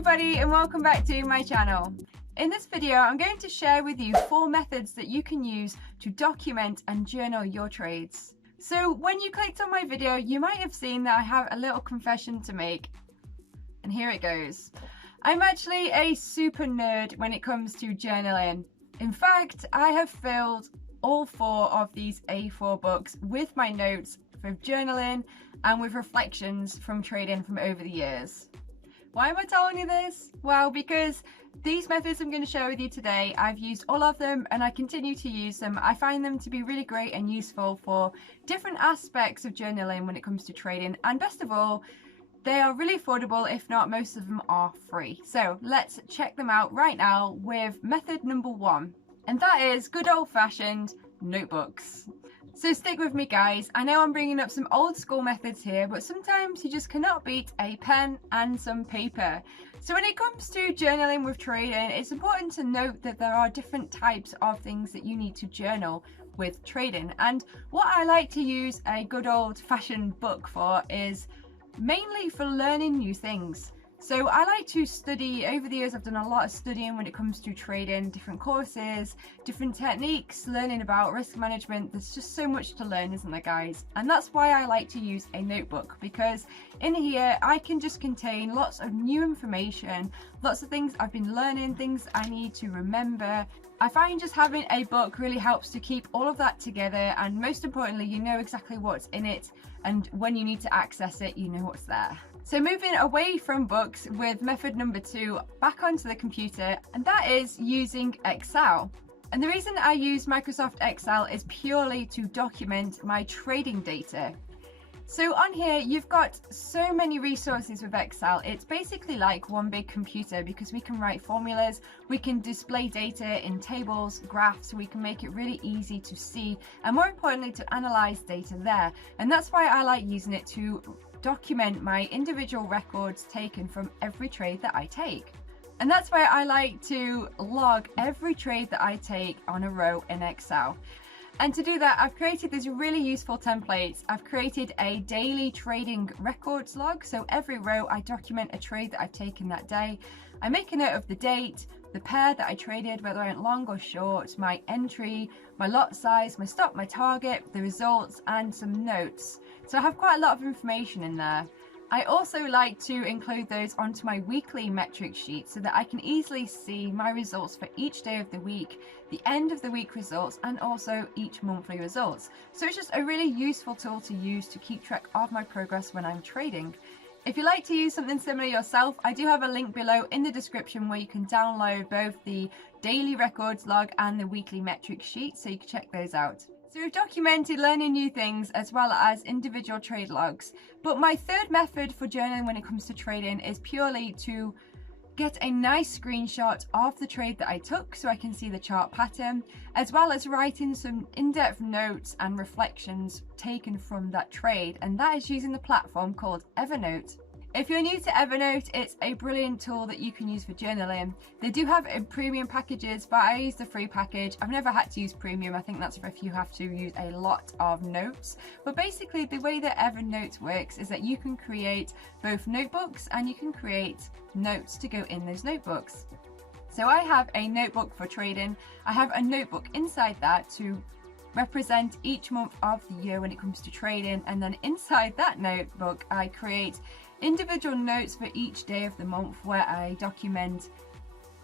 everybody and welcome back to my channel. In this video I'm going to share with you 4 methods that you can use to document and journal your trades. So when you clicked on my video you might have seen that I have a little confession to make, and here it goes. I'm actually a super nerd when it comes to journaling. In fact, I have filled all 4 of these A4 books with my notes for journaling and with reflections from trading from over the years. Why am I telling you this? Well, because these methods I'm going to share with you today, I've used all of them and I continue to use them. I find them to be really great and useful for different aspects of journaling when it comes to trading, and best of all, they are really affordable. If not, most of them are free. So let's check them out right now with method number 1, and that is good old-fashioned notebooks. So stick with me guys, I know I'm bringing up some old school methods here, but sometimes you just cannot beat a pen and some paper. So when it comes to journaling with trading, it's important to note that there are different types of things that you need to journal with trading. And what I like to use a good old fashioned book for is mainly for learning new things. So I like to study. Over the years I've done a lot of studying when it comes to trading, different courses, different techniques, learning about risk management. There's just so much to learn, isn't there guys? And that's why I like to use a notebook, because in here I can just contain lots of new information, lots of things I've been learning, things I need to remember. I find just having a book really helps to keep all of that together, and most importantly you know exactly what's in it, and when you need to access it you know what's there. So moving away from books with method number 2, back onto the computer, and that is using Excel. And the reason I use Microsoft Excel is purely to document my trading data. So on here you've got so many resources with Excel. It's basically like one big computer, because we can write formulas, we can display data in tables, graphs, we can make it really easy to see, and more importantly to analyze data there. And that's why I like using it to document my individual records taken from every trade that I take. And that's why I like to log every trade that I take on a row in Excel. And to do that, I've created these really useful templates. I've created a daily trading records log. So every row I document a trade that I've taken that day. I make a note of the date, the pair that I traded, whether I went long or short, my entry, my lot size, my stop, my target, the results, and some notes. So I have quite a lot of information in there. I also like to include those onto my weekly metric sheet so that I can easily see my results for each day of the week, the end of the week results, and also each monthly results. So it's just a really useful tool to use to keep track of my progress when I'm trading. If you like to use something similar yourself, I do have a link below in the description where you can download both the daily records log and the weekly metric sheet, so you can check those out. So we've documented learning new things as well as individual trade logs. But my third method for journaling when it comes to trading is purely to get a nice screenshot of the trade that I took so I can see the chart pattern, as well as writing some in-depth notes and reflections taken from that trade, and that is using the platform called Evernote. If you're new to Evernote, it's a brilliant tool that you can use for journaling. They do have premium packages, but I use the free package. I've never had to use premium. I think that's for if you have to use a lot of notes. But basically the way that Evernote works is that you can create both notebooks and you can create notes to go in those notebooks. So I have a notebook for trading. I have a notebook inside that to represent each month of the year when it comes to trading, and then inside that notebook I create individual notes for each day of the month where I document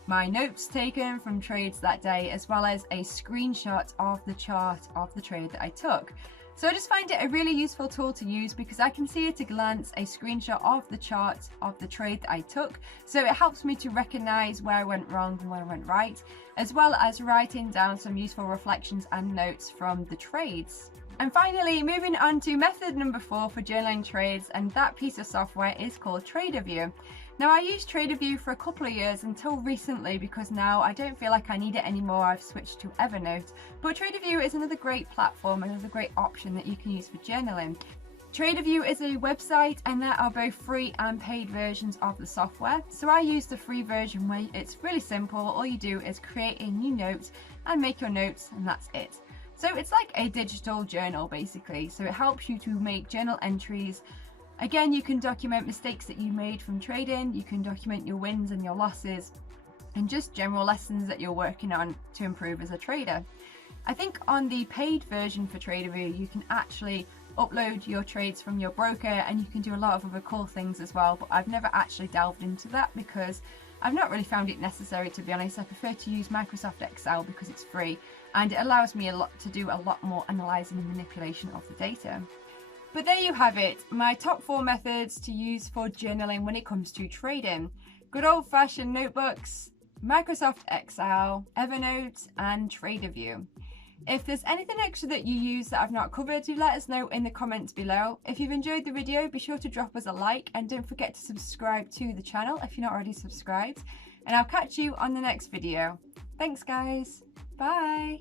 my notes taken from trades that day, as well as a screenshot of the chart of the trade that I took. So I just find it a really useful tool to use because I can see at a glance a screenshot of the chart of the trade that I took. So it helps me to recognize where I went wrong and where I went right, as well as writing down some useful reflections and notes from the trades. And finally, moving on to method number 4 for journaling trades, and that piece of software is called TraderView. Now I used TraderView for a couple of years until recently, because now I don't feel like I need it anymore. I've switched to Evernote. But TraderView is another great platform, another great option that you can use for journaling. TraderView is a website, and there are both free and paid versions of the software. So I use the free version where it's really simple. All you do is create a new note and make your notes, and that's it. So it's like a digital journal basically. So it helps you to make journal entries Again, you can document mistakes that you made from trading, you can document your wins and your losses, and just general lessons that you're working on to improve as a trader. I think on the paid version for TraderView, you can actually upload your trades from your broker, and you can do a lot of other cool things as well, but I've never actually delved into that because I've not really found it necessary, to be honest. I prefer to use Microsoft Excel because it's free and it allows me to do a lot more analysing and manipulation of the data. But there you have it, my top 4 methods to use for journaling when it comes to trading. Good old-fashioned notebooks, Microsoft Excel, Evernote and TraderView. If there's anything extra that you use that I've not covered, do let us know in the comments below. If you've enjoyed the video, be sure to drop us a like and don't forget to subscribe to the channel if you're not already subscribed. And I'll catch you on the next video. Thanks guys, bye!